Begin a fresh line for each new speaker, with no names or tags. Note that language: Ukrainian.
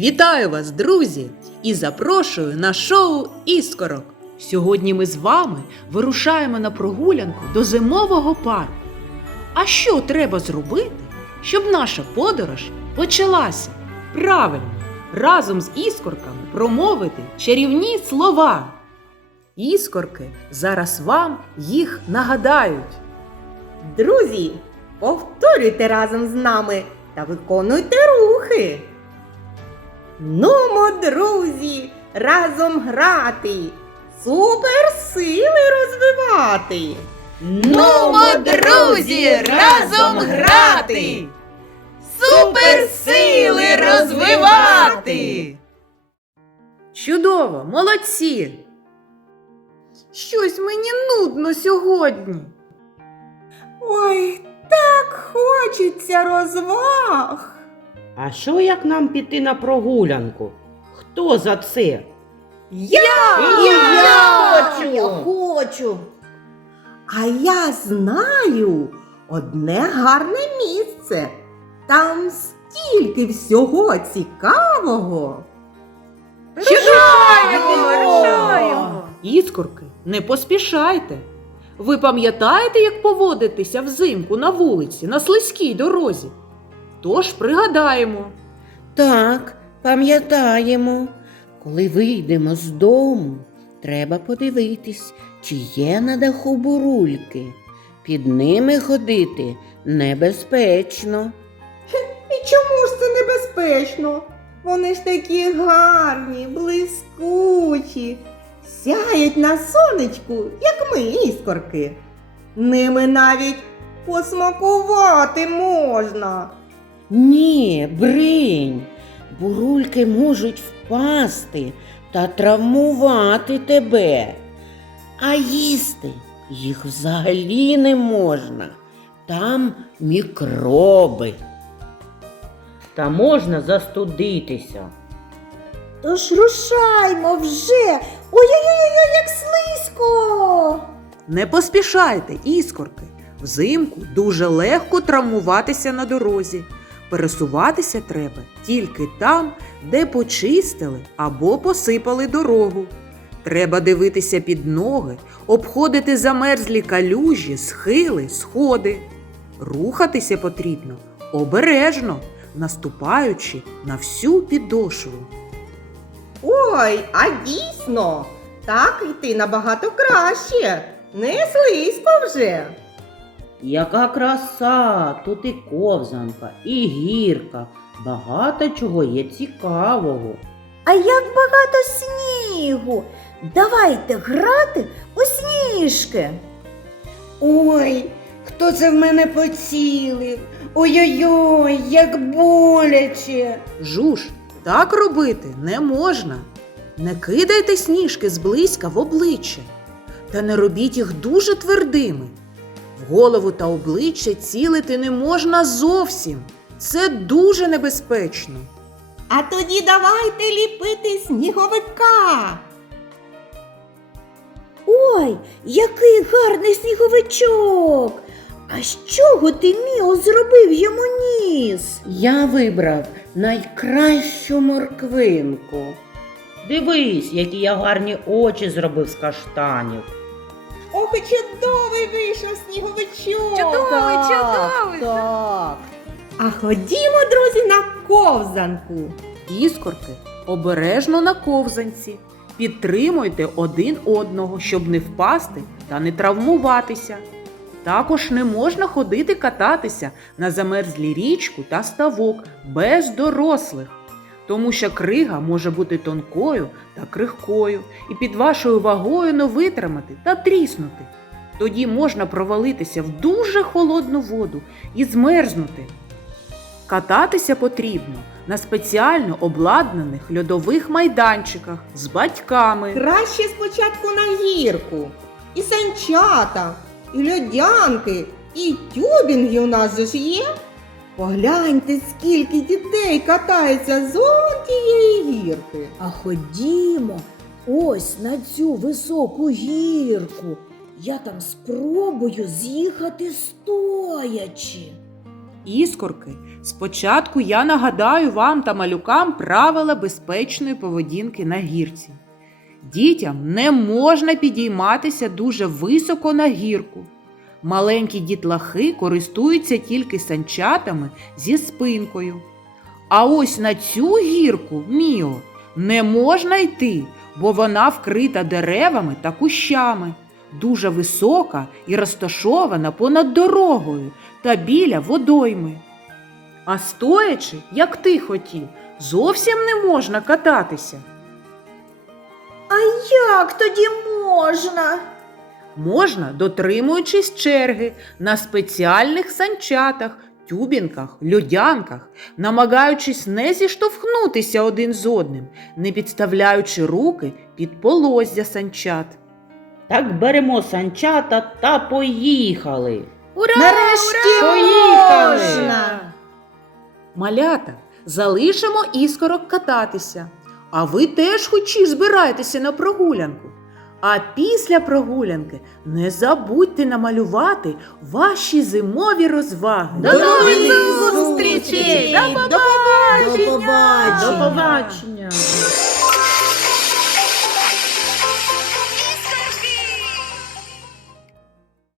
Вітаю вас, друзі! І запрошую на шоу Іскорок. Сьогодні ми з вами вирушаємо на прогулянку до зимового парку. А що треба зробити, щоб наша подорож почалася? Правильно, разом з іскорками промовити чарівні слова. Іскорки зараз вам їх нагадають.
Друзі, повторюйте разом з нами та виконуйте рухи. Нумо, друзі, разом грати, суперсили розвивати.
Нумо, друзі, разом грати! Суперсили розвивати! Чудово, молодці! Щось мені нудно сьогодні.
Ой, так хочеться розваг.
А що як нам піти на прогулянку? Хто за це?
Я,
я хочу!
я хочу. А я знаю одне гарне місце. Там стільки всього цікавого.
Рушаємо! Іскорки, не поспішайте. Ви пам'ятаєте, як поводитися взимку на вулиці, на слизькій дорозі? Тож пригадаємо.
Так, пам'ятаємо. Коли вийдемо з дому, треба подивитись, чи є на даху бурульки. Під ними ходити небезпечно.
І чому ж це небезпечно? Вони ж такі гарні, блискучі, сяють на сонечку, як ми іскорки. Ними навіть посмакувати можна.
Ні, бринь, бурульки можуть впасти та травмувати тебе. А їсти їх взагалі не можна. Там мікроби.
Та можна застудитися.
Тож рушаймо вже. Ой-ой-ой, як слизько.
Не поспішайте, іскорки. Взимку дуже легко травмуватися на дорозі. Пересуватися треба тільки там, де почистили або посипали дорогу. Треба дивитися під ноги, обходити замерзлі калюжі, схили, сходи. Рухатися потрібно обережно, наступаючи на всю підошву.
Ой, а дійсно, так йти набагато краще. Не слизько вже.
Яка краса! Тут і ковзанка, і гірка. Багато чого є цікавого.
А як багато снігу. Давайте грати у сніжки.
Ой, хто це в мене поцілив? Ой-ой-ой, як боляче.
Жуж, так робити не можна. Не кидайте сніжки зблизька в обличчя, та не робіть їх дуже твердими. В голову та обличчя цілити не можна зовсім. Це дуже небезпечно.
А тоді давайте ліпити сніговика.
Ой, який гарний сніговичок. А з чого ти Міо зробив йому ніс?
Я вибрав найкращу морквинку.
Дивись, які я гарні очі зробив з каштанів.
Ох, і чудовий вийшов сніговичок.
Чудовий,
Так,
чудовий.
Так. А ходімо, друзі, на ковзанку.
Іскорки обережно на ковзанці. Підтримуйте один одного, щоб не впасти та не травмуватися. Також не можна ходити кататися на замерзлі річку та ставок без дорослих, тому що крига може бути тонкою та крихкою і під вашою вагою не витримати та тріснути. Тоді можна провалитися в дуже холодну воду і змерзнути. Кататися потрібно на спеціально обладнаних льодових майданчиках з батьками.
Краще спочатку на гірку. І санчата, і льодянки, і тюбінги у нас же ж є. Погляньте, скільки дітей катається з он тієї гірки.
А ходімо ось на цю високу гірку. Я там спробую з'їхати стоячи.
Іскорки, спочатку я нагадаю вам та малюкам правила безпечної поведінки на гірці. Дітям не можна підійматися дуже високо на гірку. Маленькі дітлахи користуються тільки санчатами зі спинкою. А ось на цю гірку, Міо, не можна йти, бо вона вкрита деревами та кущами, дуже висока і розташована понад дорогою та біля водойми. А стоячи, як ти хотів, зовсім не можна кататися.
А як тоді можна?
Можна, дотримуючись черги на спеціальних санчатах, тюбінках, льодянках, намагаючись не зіштовхнутися один з одним, не підставляючи руки під полоззя санчат.
Так беремо санчата та поїхали.
Ура!
Нарешті
Поїхали!
можна!
Малята, залишимо іскорок кататися. А ви теж хочі збирайтеся на прогулянку. А після прогулянки не забудьте намалювати ваші зимові розваги.
До нових
зустрічей!
До побачення!
До побачення!